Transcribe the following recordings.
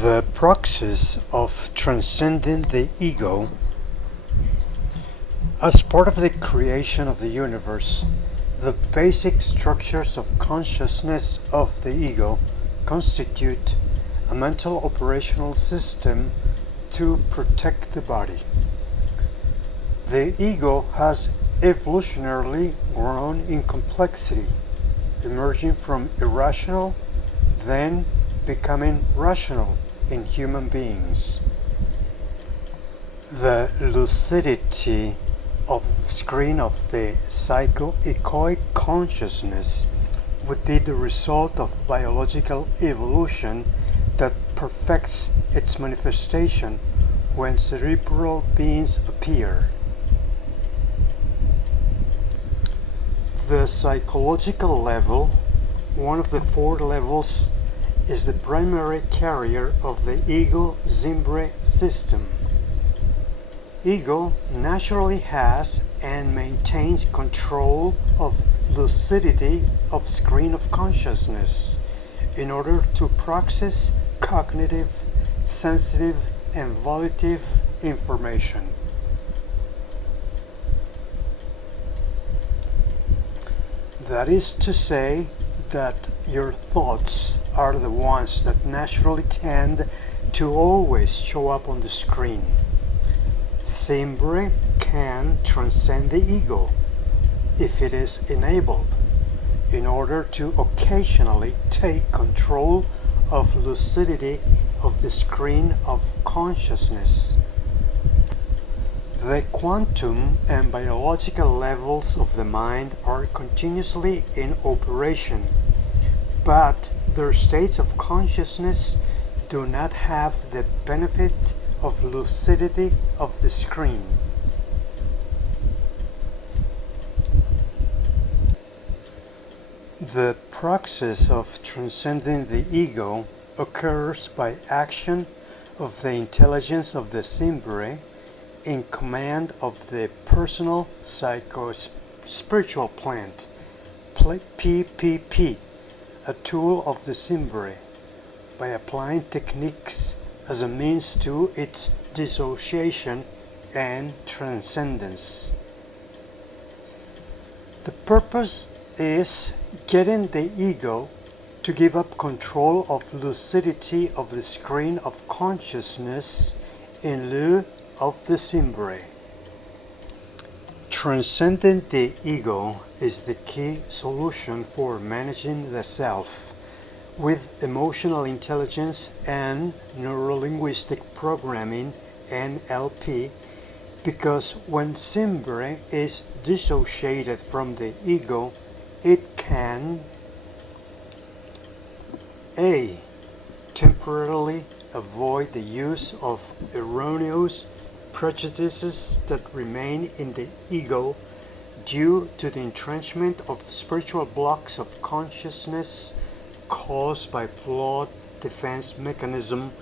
The process of transcending the ego. As part of the creation of the universe, the basic structures of consciousness of the ego constitute a mental operational system to protect the body. The ego has evolutionarily grown in complexity, emerging from irrational, then becoming rational in human beings. The lucidity of screen of the psycho-egoic consciousness would be the result of biological evolution that perfects its manifestation when cerebral beings appear. The psychological level, one of the four levels, is the primary carrier of the ego SIMBRE system. Ego naturally has and maintains control of lucidity of screen of consciousness in order to process cognitive, sensitive, and volitive information. That is to say that your thoughts are the ones that naturally tend to always show up on the screen. SIMBRE can transcend the ego if it is enabled in order to occasionally take control of lucidity of the screen of consciousness. The quantum and biological levels of the mind are continuously in operation, but their states of consciousness do not have the benefit of lucidity of the screen. The process of transcending the ego occurs by action of the intelligence of the SIMBRE in command of the personal psycho-spiritual plant, PPP, a tool of the SIMBRE, by applying techniques as a means to its dissociation and transcendence. The purpose is getting the ego to give up control of lucidity of the screen of consciousness in lieu of the SIMBRE. Transcending the ego is the key solution for managing the self with emotional intelligence and neurolinguistic programming (NLP), because when SIMBRE is dissociated from the ego, it can a. temporarily avoid the use of erroneous prejudices that remain in the ego due to the entrenchment of spiritual blocks of consciousness caused by flawed defense mechanisms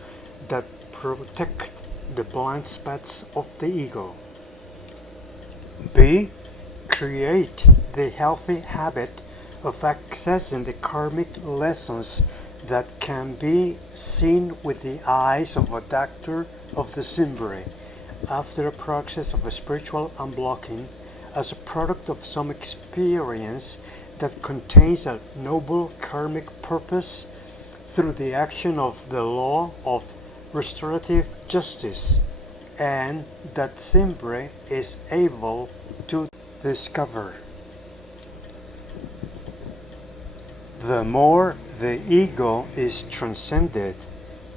that protect the blind spots of the ego. B. Create the healthy habit of accessing the karmic lessons that can be seen with the eyes of a doctor of the SIMBRE after a process of a spiritual unblocking as a product of some experience that contains a noble karmic purpose through the action of the law of restorative justice, and that SIMBRE is able to discover. The more the ego is transcended,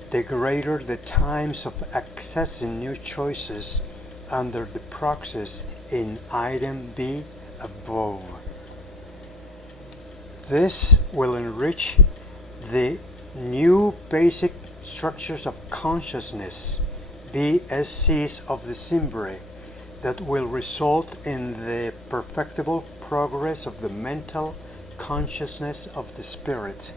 the greater the times of accessing new choices under the process in item B above. This will enrich the new basic structures of consciousness, BSCs of the SIMBRE, that will result in the perfectible progress of the mental consciousness of the spirit.